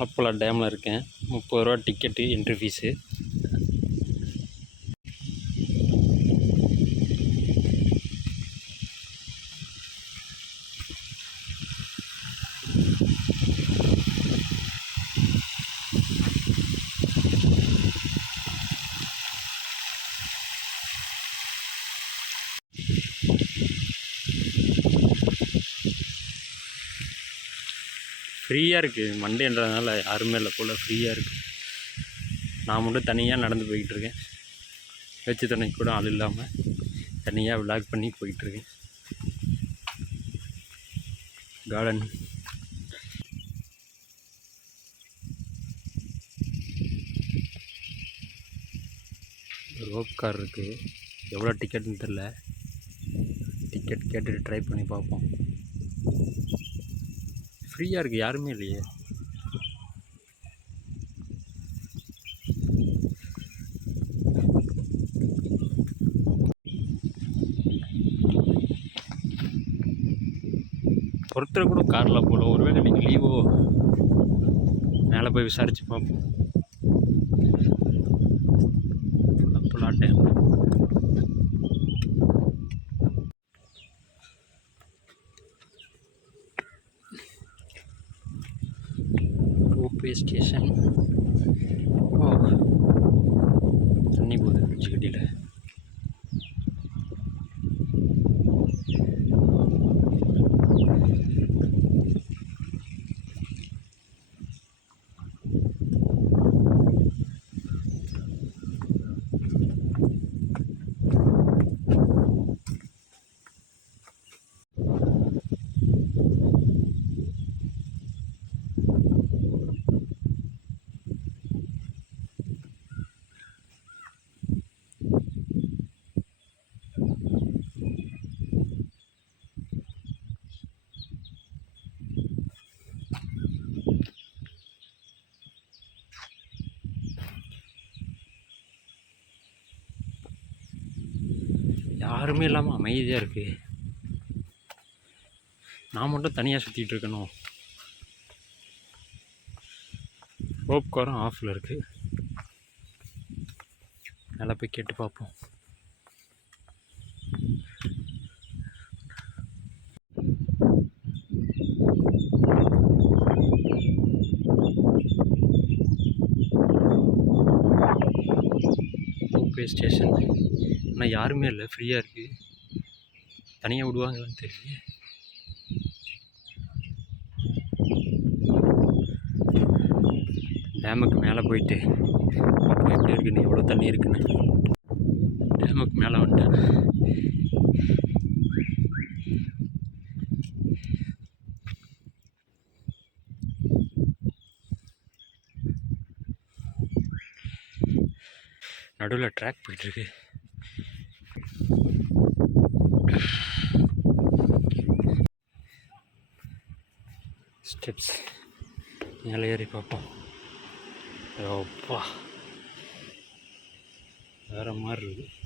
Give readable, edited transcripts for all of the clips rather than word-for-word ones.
மலப்புழா டேமில் இருக்கேன். 30 ரூபா டிக்கெட்டு, என்ட்ரி ஃபீஸு. ஃப்ரீயாக இருக்குது. மண்டேன்றதுனால யாருமே இல்லை போல், ஃப்ரீயாக இருக்குது. நான் மட்டும் தனியாக நடந்து போய்கிட்டுருக்கேன். பேச்சு துணைக்கு கூட ஆள் இல்லாமல் தனியாக விளாக் பண்ணி போய்கிட்டுருக்கேன். கார்டன் ரோப் கார் இருக்குது. எவ்வளோ டிக்கெட்டுன்னு தெரில. டிக்கெட் கேட்டுட்டு ட்ரை பண்ணி பார்ப்போம். ஃப்ரீயாக இருக்குது, யாருமே இல்லையே. ஒருத்தர் கூட காரில் போல. ஒருவேளை நீங்கள் லீவோ, மேலே போய் விசாரித்து பார்ப்போம். மலப்புழா டேம். Ropeway station. ஓ, தண்ணி போகுது பிரிட்ஜு கட்டியில். யாருமே இல்லாமல் அமைதியாக இருக்குது. நான் மட்டும் தனியாக சுற்றிட்டு இருக்கணும். ரோப் காரும் ஆஃபில் இருக்குது. நல்லா போய் கேட்டு பார்ப்போம். Ropeway station. ஆனால் யாருமே இல்லை, ஃப்ரீயாக இருக்குது. தனியாக விடுவாங்களான்னு தெரியல. டேமுக்கு மேலே போயிட்டு பார்ப்போம் எப்படி இருக்குன்னு, எவ்வளோ தண்ணி இருக்குன்னு. டேமுக்கு மேலே வந்துட்டேன். நடுவில் ட்ராக் போயிட்டுருக்கு. ஸ்டெப்ஸ் மேலே ஏறி பார்ப்போம். அப்பா, வேறு மாதிரி இருக்குது.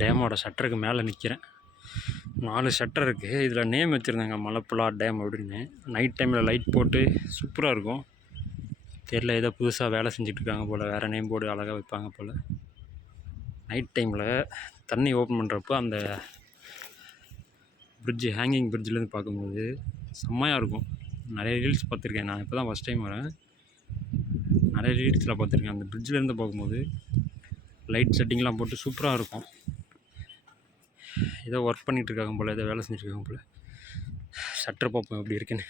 டேமோட ஷட்டருக்கு மேலே நிற்கிறேன். 4 ஷட்டர் இருக்குது. இதில் நேம் வச்சுருந்தாங்க, மலப்புழா டேம் அப்படின்னு. நைட் டைமில் லைட் போட்டு சூப்பராக இருக்கும். தெரியல, ஏதோ புதுசாக வேலை செஞ்சிட்ருக்காங்க போல். வேறு நேம் போர்டு அழகாக வைப்பாங்க போல். நைட் டைமில் தண்ணி ஓப்பன் பண்ணுறப்போ அந்த பிரிட்ஜு, ஹேங்கிங் பிரிட்ஜிலேருந்து பார்க்கும்போது செம்மையாக இருக்கும். நிறைய ரீல்ஸ் பார்த்துருக்கேன். நான் இப்போ தான் ஃபஸ்ட் டைம் வரேன். நிறைய ரீல்ஸில் பார்த்துருக்கேன். அந்த பிரிட்ஜிலேருந்து பார்க்கும்போது லைட் செட்டிங்லாம் போட்டு சூப்பராக இருக்கும். ஏதோ ஒர்க் பண்ணிகிட்ருக்காங்க போல், ஏதோ வேலை செஞ்சுட்ருக்காங்க போல். ஷட்டர் பார்ப்போம் எப்படி இருக்குன்னு.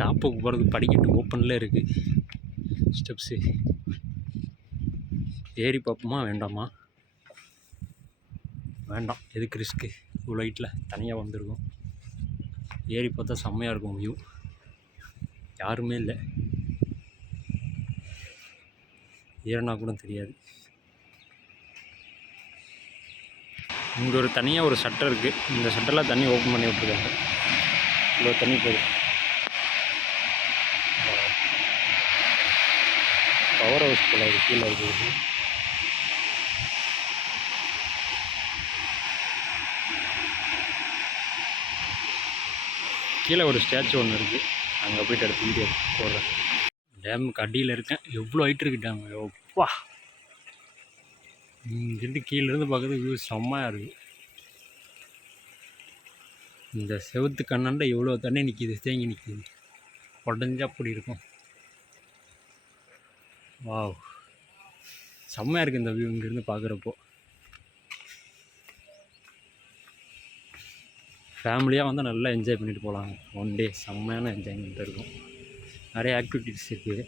டாப்புக்கு போகிறதுக்கு படிக்கட்டு ஓப்பனில் இருக்குது. ஸ்டெப்ஸு ஏறி பார்ப்போமா வேண்டாமா? வேண்டாம், எதுக்கு ரிஸ்க்கு? இவ்வளோ ஹைட்டில் தனியாக வந்திருக்கும். ஏறி பார்த்தா செம்மையாக இருக்கும் வியூ. யாருமே இல்லை, ஏறினா கூட தெரியாது. இங்கே ஒரு தனியாக ஒரு ஷட்டர் இருக்குது. இந்த ஷட்டரில் தண்ணி ஓப்பன் பண்ணி விட்ருக்காங்க. இவ்வளோ தண்ணி போகுது. பவர் ஹவுஸ் போல் அது கீழே இருக்குது. கீழே ஒரு ஸ்டாச்சு ஒன்று இருக்குது, அங்கே போய்ட்டு எடுத்து வீடியோ போடுறேன். டேமுக்கு அடியில் இருக்கேன். எவ்வளோ ஹைட் இருக்குது டேம்! எப்பா, இங்கேருந்து கீழேருந்து பார்க்குறது வியூ செம்மையாக இருக்குது. இந்த செவுத்து கண்ணாண்ட எவ்வளோ தண்ணி நிற்கிது, தேங்கி நிற்கிது. உடஞ்சா அப்படி இருக்கும். வாவ், செம்மையாக இருக்குது இந்த வியூ இங்கேருந்து பார்க்குறப்போ. ஃபேமிலியாக வந்து நல்லா என்ஜாய் பண்ணிட்டு போகலாம். ஒன் டே செம்மையான என்ஜாய்மெண்ட் இருக்கும். நிறைய ஆக்டிவிட்டீஸ் இருக்குது.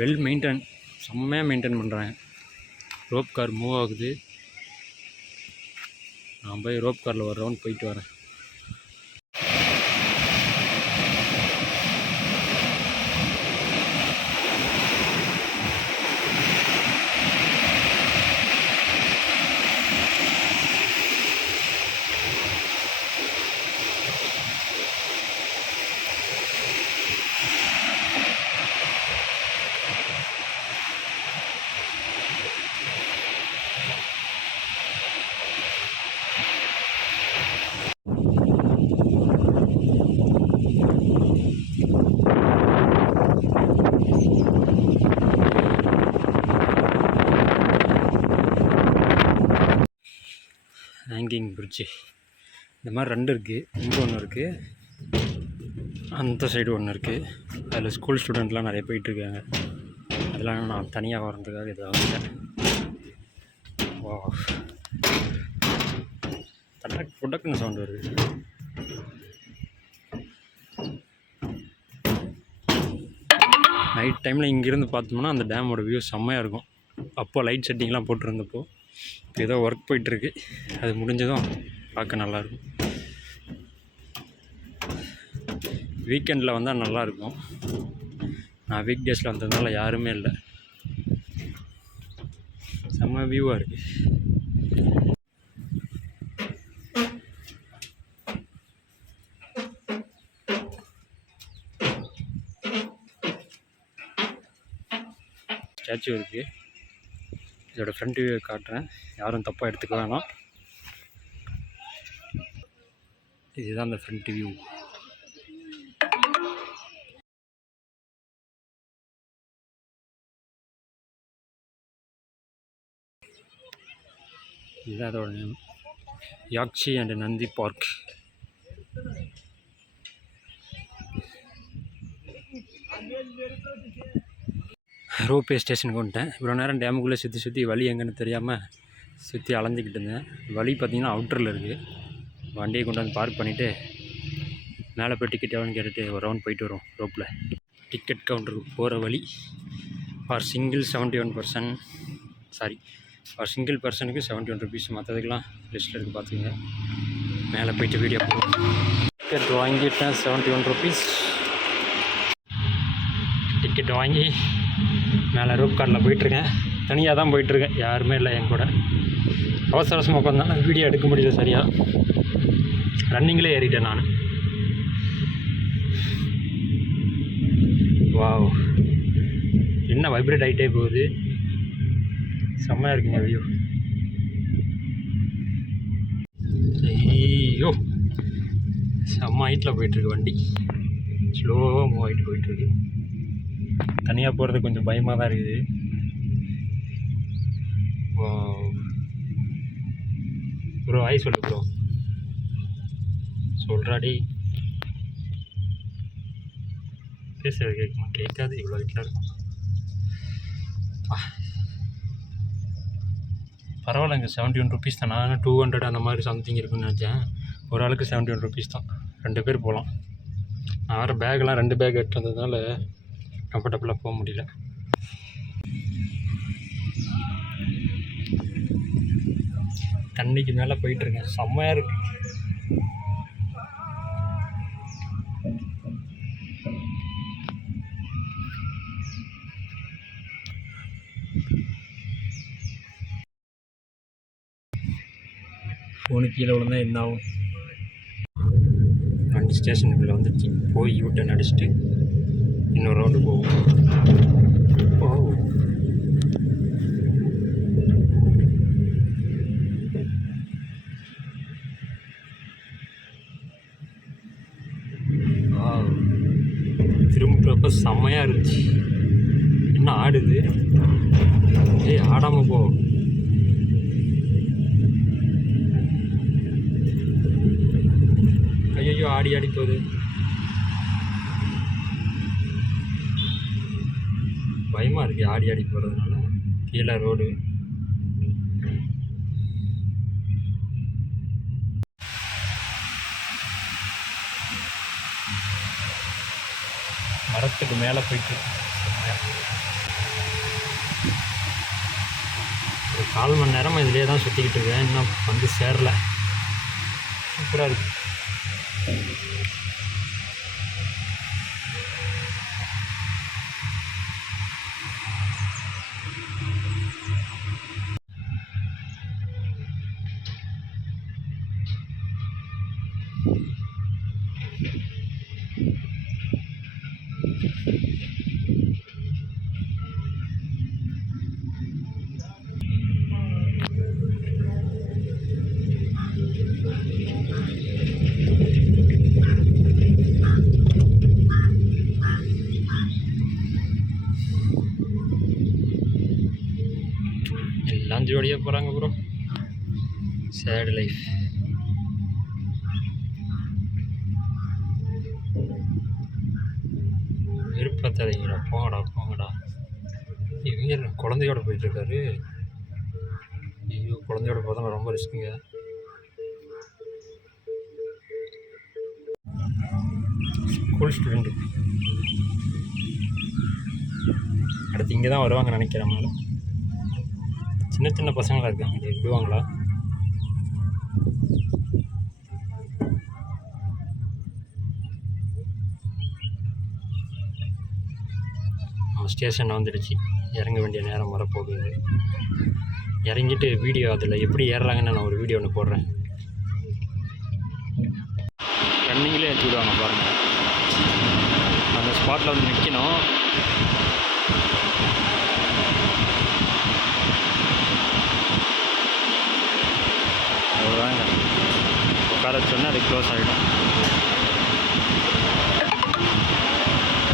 வெல் மெயின்டைன், செம்மையாக மெயின்டைன் பண்ணுறாங்க. ரோப் கார் மூவ் ஆகுது. நான் போய் ரோப் காரில் ஒரு ரவுண்ட் போயிட்டு வரேன். ஹேங்கிங் பிரிட்ஜு இந்த மாதிரி 2 இருக்குது. இங்கே ஒன்று இருக்குது, அந்த சைடு ஒன்று இருக்குது. அதில் ஸ்கூல் ஸ்டூடெண்ட்லாம் நிறைய போயிட்டுருக்காங்க. அதெல்லாம் நான் தனியாக வர்றதுக்காக இதை வந்துட்டேன். வா, புடக்குன்னு சவுண்டு வருது. நைட் டைமில் இங்கேருந்து பார்த்தோம்னா அந்த டேமோட வியூ செம்மையாக இருக்கும். அப்போ லைட் செட்டிங்லாம் போட்டிருந்தப்போ. ஏதோ ஒர்க் போயிட்டுருக்கு, அது முடிஞ்சதும் பார்க்க நல்லாயிருக்கும். வீக்கெண்டில் வந்தால் நல்லாயிருக்கும். நான் வீக் டேஸில் வந்ததுனால யாருமே இல்லை. செம்ம வியூவாக இருக்குது. ஸ்டாச்சு இருக்குது. இதோட ஃப்ரண்ட் வியூ காட்டுறேன், யாரும் தப்பாக எடுத்துக்க வேணாம். இதுதான் அந்த ஃப்ரண்ட் வியூ. இதுதான் அதோட name, Yakshi and Nandi park. Ropeway ஸ்டேஷனுக்கு வந்துட்டேன். இவ்வளோ நேரம் டேமுக்குள்ளே சுற்றி வழி எங்கன்னு தெரியாமல் சுற்றி அலைஞ்சிக்கிட்டு இருந்தேன். வழி பார்த்திங்கன்னா அவுட்டரில் இருக்குது. வண்டியை கொண்டு வந்து பார்க் பண்ணிவிட்டு மேலே போய் டிக்கெட் எவ்வளோன்னு கேட்டுட்டு ஒரு ரவுண்ட் போயிட்டு வரும் ரோப்பில். டிக்கெட் கவுண்டருக்கு போகிற வழி. For single 71 person, sorry for single பர்சனுக்கு 71 ருபீஸ். மற்றதுக்கெலாம் லிஸ்ட்டில் இருக்குது, பார்த்துங்க. மேலே போயிட்டு வீடியோ போடுவோம். டிக்கெட் வாங்கிட்டேன், 71 ருபீஸ். டிக்கெட் வாங்கி மேலே ரோப் காரில் போயிட்டுருக்கேன். தனியாக தான் போயிட்டுருக்கேன், யாருமே இல்லை என் கூட. அவசர அவசரமாக உட்காந்தாலும் வீடியோ எடுக்க முடியல சரியாக. ரன்னிங்கில் ஏறிட்டேன் நான். வாவ், என்ன வைப்ரேட் ஆகிட்டே போகுது, செம்மையாக இருக்குங்க வியூ. ஐயோ, செம்ம ஹைட்டில் போயிட்டுருக்கு வண்டி. ஸ்லோவாக மூவ் ஆகிட்டு போயிட்டுருக்கு. தனியாக போகிறது கொஞ்சம் பயமாக தான் இருக்குது. ப்ரோ ஹாய் சொல்லு ப்ரோ. சொல்கிறாடி, பேசுகிறது கேட்குமா? கேட்காது, இவ்வளோ ஹைட்டில் இருக்கும். பரவாயில்லைங்க. 71 ருபீஸ் தான். நான் 200 அந்த மாதிரி சம்திங் இருக்குன்னு நினச்சேன். ஒரு ஆளுக்கு 71 ருபீஸ் தான். 2 பேர் போகலாம். நான் வேறு பேக்கெலாம் 2 பேக் எடுத்து வந்ததுனால கம்ஃபர்டபுளாக போக முடியல. தண்ணிக்கு மேலே போயிட்டுருக்கேன். செம்மையாக இருக்குது. ஃபோனு கீழே விழுந்தா என்ன ஆகும்? 2 ஸ்டேஷனுக்குள்ளே வந்துடுச்சு. போய் யூட்டன் அடிச்சுட்டு இன்னொரு ரவுண்டு போகும். திரும்புறப்ப செம்மையாக இருந்துச்சு. என்ன ஆடுது? ஏய், ஆடாமல் போ. ஐயோ, ஆடி ஆடி போகுது. பயமாக இருக்குது ஆடி ஆடி போகிறதுனால. கீழே ரோடு. மரத்துக்கு மேலே போயிட்டு ஒரு 4 மணி நேரமாக இதிலே தான் சுற்றிக்கிட்டு இருக்கேன். இன்னும் வந்து சேரல. சூப்பராக இருக்குது. எல்லாம் ஜோடியாக போகிறாங்க ப்ரோ. Chat life. விருப்பத்தாதீங்கடா, போங்கடா. இவங்க குழந்தையோட போயிட்டுருக்காரு. ஐயோ, குழந்தையோட போகிறதா ரொம்ப ரிஸ்க்குங்க. ஸ்கூல் ஸ்டூடெண்ட்டு அடுத்து இங்கே தான் வருவாங்க நினைக்கிறேன். மேலே சின்ன பசங்களாக இருக்காங்க. விடுவாங்களா? நம்ம ஸ்டேஷன் வந்துடுச்சு. இறங்க வேண்டிய நேரம் வரப்போகுது. இறங்கிட்டு வீடியோ அதில் எப்படி ஏறுறாங்கன்னு நான் ஒரு வீடியோ ஒன்று போடுறேன். ரன்னிங்லேயே ஏற்றி விடுவாங்க பாருங்கள். அந்த ஸ்பாட்டில் வந்து நிற்கணும். அவ்வளோதாங்க. உட்கார சொன்னால் அது க்ளோஸ் ஆகிடும்.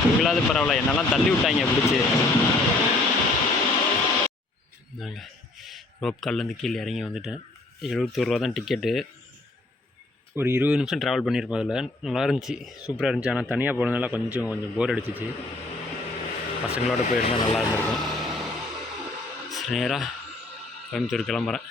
இவங்களாவது பரவாயில்ல, என்னெல்லாம் தள்ளி விட்டாங்க பிடிச்சி. நாங்கள் ரோப் கால்லேருந்து கீழே இறங்கி வந்துட்டேன். 71 ரூபா தான் டிக்கெட்டு. ஒரு 20 நிமிஷம் ட்ராவல் பண்ணியிருப்போம். அதில் நல்லா இருந்துச்சு, சூப்பராக இருந்துச்சு. ஆனால் தனியாக போனதுனால கொஞ்சம் போர் அடிச்சிச்சு. பசங்களோட போயிருந்தால் நல்லா இருந்திருக்கும். நேராக கோயம்புத்தூர் கிளம்புறேன்.